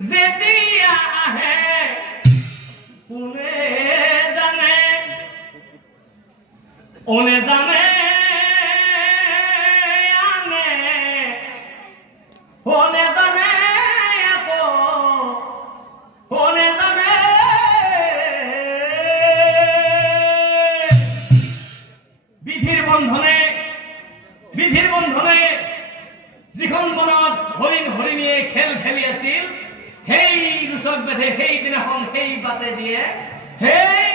যেতিয়া আহে কোনে জানে ওনে জানে আনে ওনে জানে আকৌ ওনে জানে বিধিৰ বন্ধনে যিখন মনত হৰিণীয়ে খেল খেলি আছিল সেই ৰুচক বেধে সেই দিনাখন সেই বাটে দিয়ে সেই